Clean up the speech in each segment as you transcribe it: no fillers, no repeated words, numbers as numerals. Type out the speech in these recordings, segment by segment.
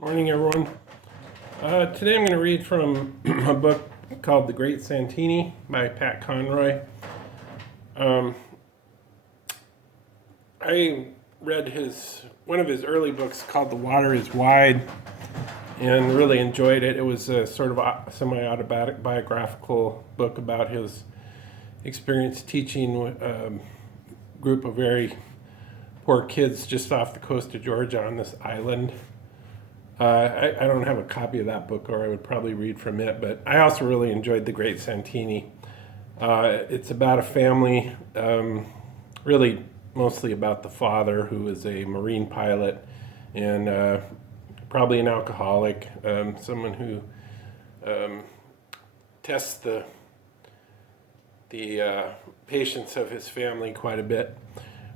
Morning, everyone. Today I'm going to read from a book called The Great Santini by Pat Conroy. I read one of his early books called The Water is Wide and really enjoyed it. It was a sort of semi-autobiographical book about his experience teaching a group of very poor kids just off the coast of Georgia on this island. I don't have a copy of that book, or I would probably read from it, but I also really enjoyed The Great Santini. It's about a family, really mostly about the father, who is a Marine pilot and probably an alcoholic, someone who tests the patience of his family quite a bit.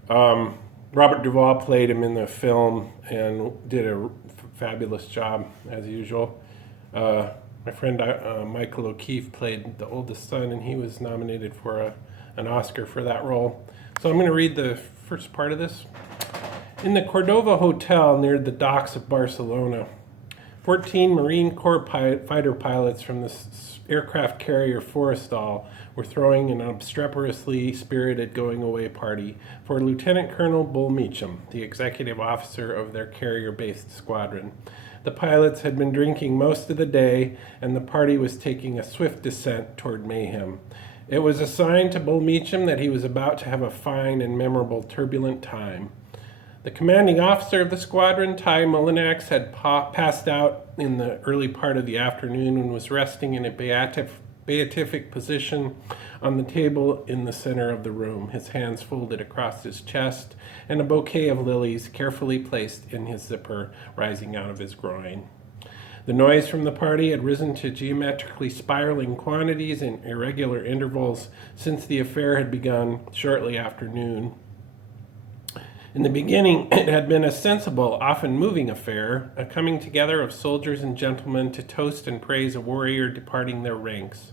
Robert Duvall played him in the film and did a fabulous job as usual. My friend Michael O'Keefe played the oldest son, and he was nominated for an Oscar for that role. So I'm going to read the first part of this. In the Cordova Hotel near the docks of Barcelona, 14 Marine Corps fighter pilots from the aircraft carrier Forrestal were throwing an obstreperously spirited going-away party for Lieutenant Colonel Bull Meecham, the executive officer of their carrier-based squadron. The pilots had been drinking most of the day, and the party was taking a swift descent toward mayhem. It was a sign to Bull Meecham that he was about to have a fine and memorable turbulent time. The commanding officer of the squadron, Ty Mullinax, had passed out in the early part of the afternoon and was resting in a beatific position on the table in the center of the room, his hands folded across his chest and a bouquet of lilies carefully placed in his zipper rising out of his groin. The noise from the party had risen to geometrically spiraling quantities in irregular intervals since the affair had begun shortly after noon. In the beginning, it had been a sensible, often moving affair, a coming together of soldiers and gentlemen to toast and praise a warrior departing their ranks.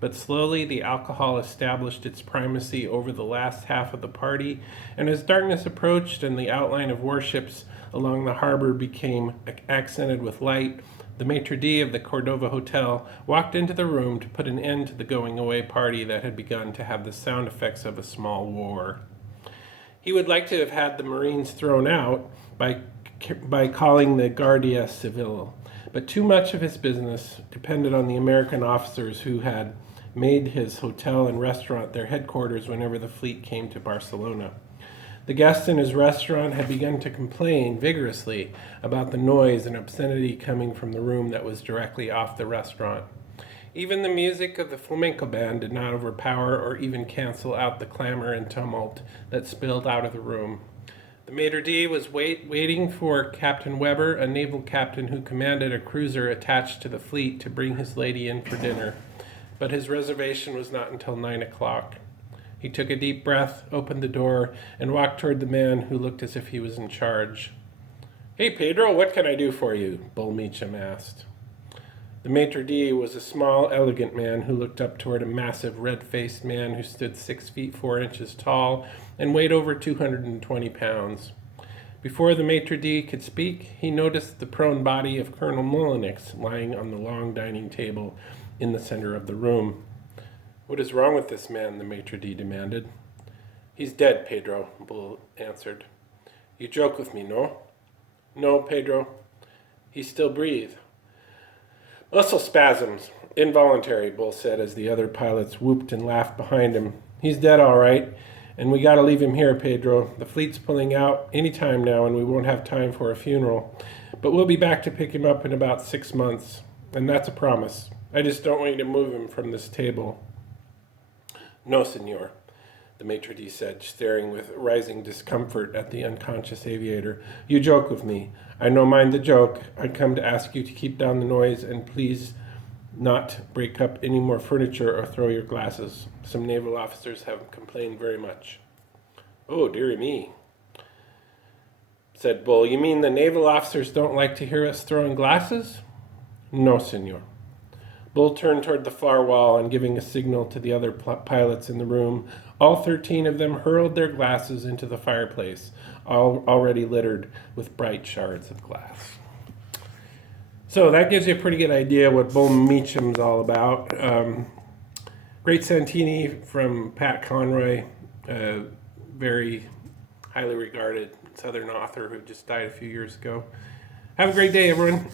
But slowly the alcohol established its primacy over the last half of the party, and as darkness approached and the outline of warships along the harbor became accented with light, the maitre d' of the Cordova Hotel walked into the room to put an end to the going-away party that had begun to have the sound effects of a small war. He would like to have had the Marines thrown out by calling the Guardia Civil, but too much of his business depended on the American officers who had made his hotel and restaurant their headquarters whenever the fleet came to Barcelona. The guests in his restaurant had begun to complain vigorously about the noise and obscenity coming from the room that was directly off the restaurant. Even the music of the flamenco band did not overpower or even cancel out the clamor and tumult that spilled out of the room. The maitre d' was waiting for Captain Weber, a naval captain who commanded a cruiser attached to the fleet, to bring his lady in for dinner. But his reservation was not until 9 o'clock. He took a deep breath, opened the door, and walked toward the man who looked as if he was in charge. "Hey, Pedro, what can I do for you?" Bull Meecham asked. The maitre d' was a small, elegant man who looked up toward a massive, red-faced man who stood 6 feet 4 inches tall and weighed over 220 pounds. Before the maitre d' could speak, he noticed the prone body of Colonel Mullinax lying on the long dining table in the center of the room. "What is wrong with this man?" the maitre d' demanded. "He's dead, Pedro," Bull answered. "You joke with me, no?" "No, Pedro. He still breathes." "Muscle spasms. Involuntary," Bull said as the other pilots whooped and laughed behind him. "He's dead all right, and we gotta leave him here, Pedro. The fleet's pulling out any time now, and we won't have time for a funeral. But we'll be back to pick him up in about 6 months, and that's a promise. I just don't want you to move him from this table." "No, senor," the maitre d' said, staring with rising discomfort at the unconscious aviator. "You joke with me. I no mind the joke. I come to ask you to keep down the noise and please not break up any more furniture or throw your glasses. Some naval officers have complained very much." "Oh, dearie me," said Bull. "You mean the naval officers don't like to hear us throwing glasses?" "No, senor." Bull turned toward the far wall and, giving a signal to the other pilots in the room, all 13 of them hurled their glasses into the fireplace, already littered with bright shards of glass. So that gives you a pretty good idea what Bull Meecham's all about. Great Santini from Pat Conroy, a very highly regarded Southern author who just died a few years ago. Have a great day, everyone.